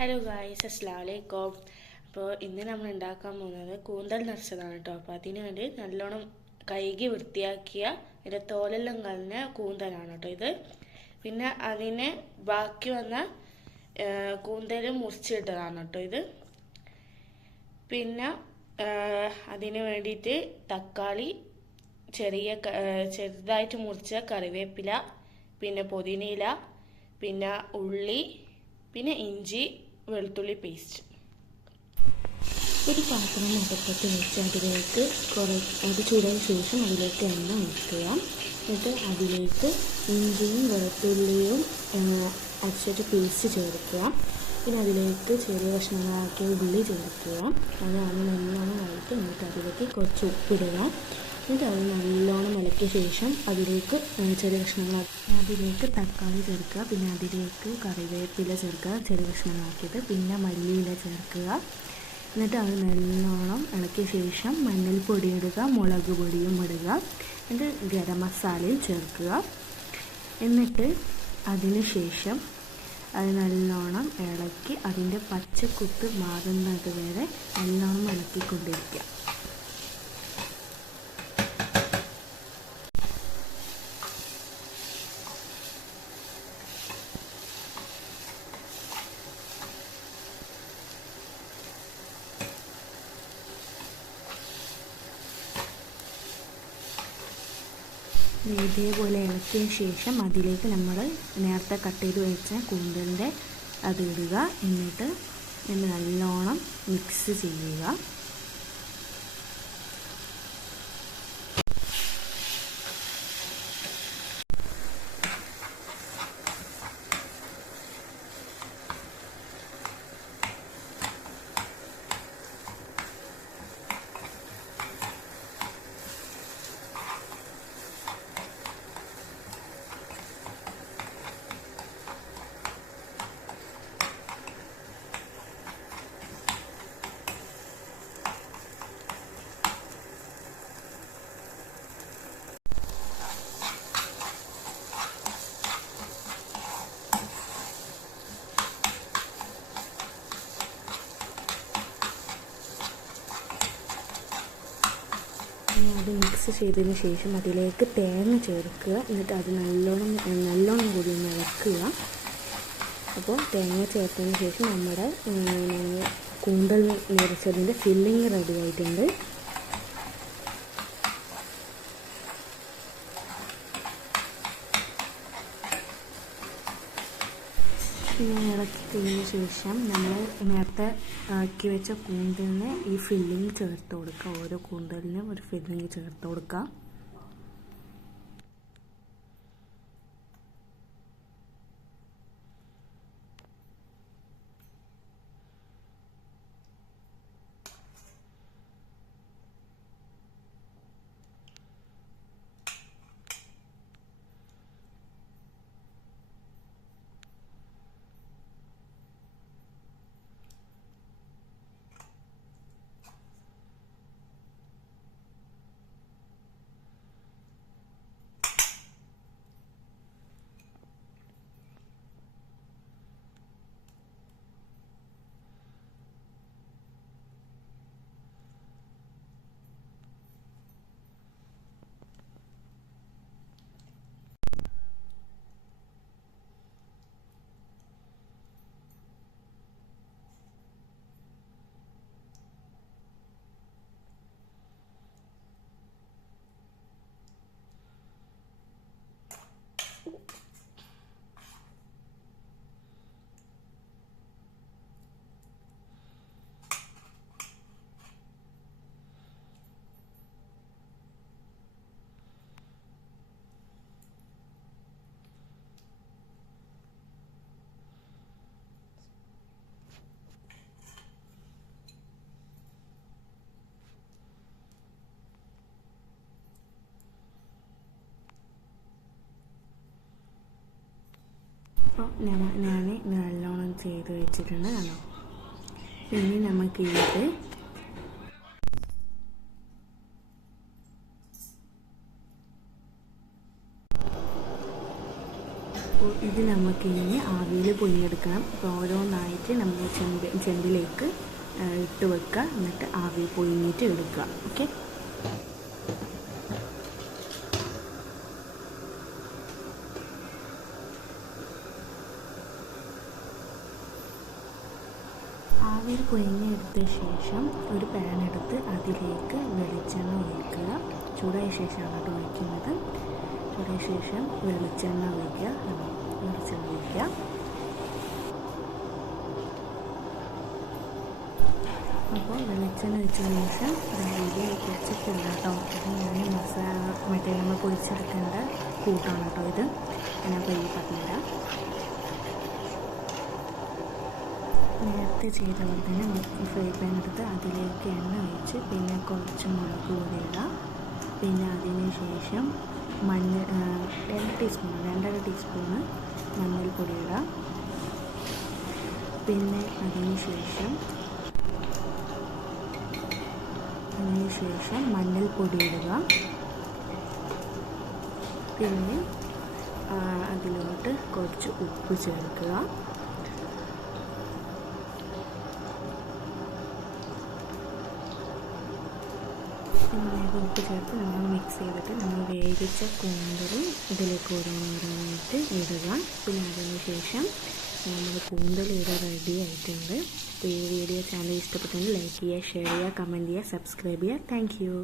Hello guys, അസ്സലാമു അലൈക്കും. അപ്പോൾ ഇന്ന് നമ്മൾ ഉണ്ടാക്കാൻ പോകുന്നത് കൂന്തൽ നിറച്ചതാണ് കേട്ടോ. അപ്പോൾ അതിന് വേണ്ടി നല്ലോണം കഴുകി വൃത്തിയാക്കിയ ഇതിൻ്റെ തോലെല്ലാം കളഞ്ഞ കൂന്തലാണ് കേട്ടോ ഇത്. പിന്നെ അതിന് ബാക്കി വന്ന കൂന്തൽ മുറിച്ചിട്ടതാണ് കേട്ടോ ഇത്. പിന്നെ അതിന് വേണ്ടിയിട്ട് തക്കാളി, ചെറുതായിട്ട് മുറിച്ച കറിവേപ്പില, പിന്നെ പുതിനയില, പിന്നെ ഉള്ളി, പിന്നെ ഇഞ്ചി വെളുത്തുള്ളി പേസ്റ്റ്. ഒരു പാത്രം അടുപ്പത്ത് വെച്ച് അതിലേക്ക് അത് ചൂടായ ശേഷം അതിലേക്ക് എണ്ണ ഒഴിക്കുക. എന്നിട്ട് അതിലേക്ക് ഇഞ്ചിയും വെളുത്തുള്ളിയും അരച്ചിട്ട് പേസ്റ്റ് ചേർക്കുക. പിന്നെ അതിലേക്ക് ചെറിയ കഷ്ണങ്ങളാക്കിയ ഉള്ളി ചേർക്കുക. അത് നല്ലോണം വഴറ്റി എന്നിട്ട് അതിലേക്ക് കുറച്ച് ഉപ്പിടുക. എന്നിട്ട് അത് നല്ലോണം ഇളക്കിയ ശേഷം അതിലേക്ക് ചെറിയ കഷ്ണങ്ങൾ അതിലേക്ക് തക്കാളി ചേർക്കുക. പിന്നെ അതിലേക്ക് കറിവേപ്പില ചേർക്കുക ചെറിയ കഷ്ണങ്ങളാക്കിയിട്ട്. പിന്നെ മല്ലിയില ചേർക്കുക. എന്നിട്ട് അത് നല്ലോണം ഇളക്കിയ ശേഷം മഞ്ഞൾപ്പൊടി ഇടുക, മുളക് പൊടിയും ഇടുക. എന്നിട്ട് ഗരം മസാലയും ചേർക്കുക. എന്നിട്ട് അതിന് ശേഷം അത് നല്ലോണം ഇളക്കി അതിൻ്റെ പച്ചക്കുത്ത് മാറുന്നത് വരെ നല്ലോണം ഇളക്കിക്കൊണ്ടിരിക്കുക. ഇതേപോലെ ഇളക്കിയ ശേഷം അതിലേക്ക് നമ്മൾ നേരത്തെ കട്ട് ചെയ്ത് വെച്ച കൂന്തലിൻ്റെ അത് ഇടുക. എന്നിട്ട് നല്ലോണം മിക്സ് ചെയ്യുക. അത് മിക്സ് ചെയ്തതിന് ശേഷം അതിലേക്ക് തേങ്ങ ചേർക്കുക. എന്നിട്ട് അത് നല്ലോണം കൂടി ഒന്ന് ഇളക്കുക. അപ്പോൾ തേങ്ങ ചേർത്തതിന് ശേഷം നമ്മുടെ കൂന്തൽ നിറച്ചതിൻ്റെ ഫില്ലിങ് റെഡി ആയിട്ടുണ്ട്. ഇളക്കി കഴിഞ്ഞ ശേഷം നമ്മൾ നേരത്തെ ആക്കി വെച്ച കൂന്തലിന് ഈ ഫില്ലിങ് ചേർത്ത് കൊടുക്കുക. ഓരോ കൂന്തലിനും ഒരു ഫില്ലിങ് ചേർത്ത് കൊടുക്കുക. അപ്പോൾ ഞാൻ നല്ലോണം ചെയ്ത് വെച്ചിട്ടുണ്ട് കണ്ടോ. ഇനി നമുക്ക് ഇത് നമുക്ക് ഇനി ആവിയിൽ പൊയിഞ്ഞെടുക്കണം. അപ്പോൾ ഓരോന്നായിട്ട് നമ്മൾ ചെമ്പിലേക്ക് ഇട്ട് വെക്കുക, എന്നിട്ട് ആവി പൊയിഞ്ഞിട്ട് എടുക്കുക. ഓക്കെ, ആവിയിൽ പൊയിഞ്ഞെടുത്ത ശേഷം ഒരു പാൻ എടുത്ത് അതിലേക്ക് വെളിച്ചെണ്ണ ഒഴിക്കുക. ചൂടായ ശേഷമാണ് കേട്ടോ ഒഴിക്കുന്നത്. ചൂടായ ശേഷം വെളിച്ചെണ്ണ ഒഴിക്കുക. അപ്പോൾ വെളിച്ചെണ്ണ ഒഴിച്ചതിന് ശേഷം ഇത് പൊരിച്ചിട്ടില്ല കേട്ടോ. ഇത് ഞാൻ മറ്റേ നമ്മൾ പൊരിച്ചെടുക്കേണ്ട കൂട്ടാണ് കേട്ടോ. ഇത് ഞാൻ പയ്യെ പറഞ്ഞുതരാം. നേരത്തെ ചെയ്ത പോലെ തന്നെ ഫ്രൈ പാൻ എടുത്ത് അതിലേക്ക് എണ്ണ ഒഴിച്ച് പിന്നെ കുറച്ച് മുളക് പൊടി ഇടുക. പിന്നെ അതിന് ശേഷം മഞ്ഞൾ 2.5 ടീസ്പൂണ് മഞ്ഞൾപ്പൊടി ഇടുക. പിന്നെ അതിന് ശേഷം മഞ്ഞൾപ്പൊടി ഇടുക. പിന്നെ അതിലോട്ട് കുറച്ച് ഉപ്പ് ചേർക്കുക. ഉപ്പ് ചേർത്ത് നമ്മൾ മിക്സ് ചെയ്തിട്ട് നമ്മൾ വേവിച്ച കൂന്തലും ഇതിലേക്ക് ഓരോന്നോരോന്നായിട്ട് ഇടുക. പിന്നെ അതിന് ശേഷം നമ്മൾ കൂന്തൽ ഇവിടെ റെഡി ആയിട്ടുണ്ട്. അപ്പോൾ ഈ വീഡിയോ ചാനൽ ഇഷ്ടപ്പെട്ടെങ്കിൽ ലൈക്ക് ചെയ്യുക, ഷെയർ ചെയ്യുക, കമൻറ്റ് ചെയ്യുക, സബ്സ്ക്രൈബ് ചെയ്യുക. Thank you.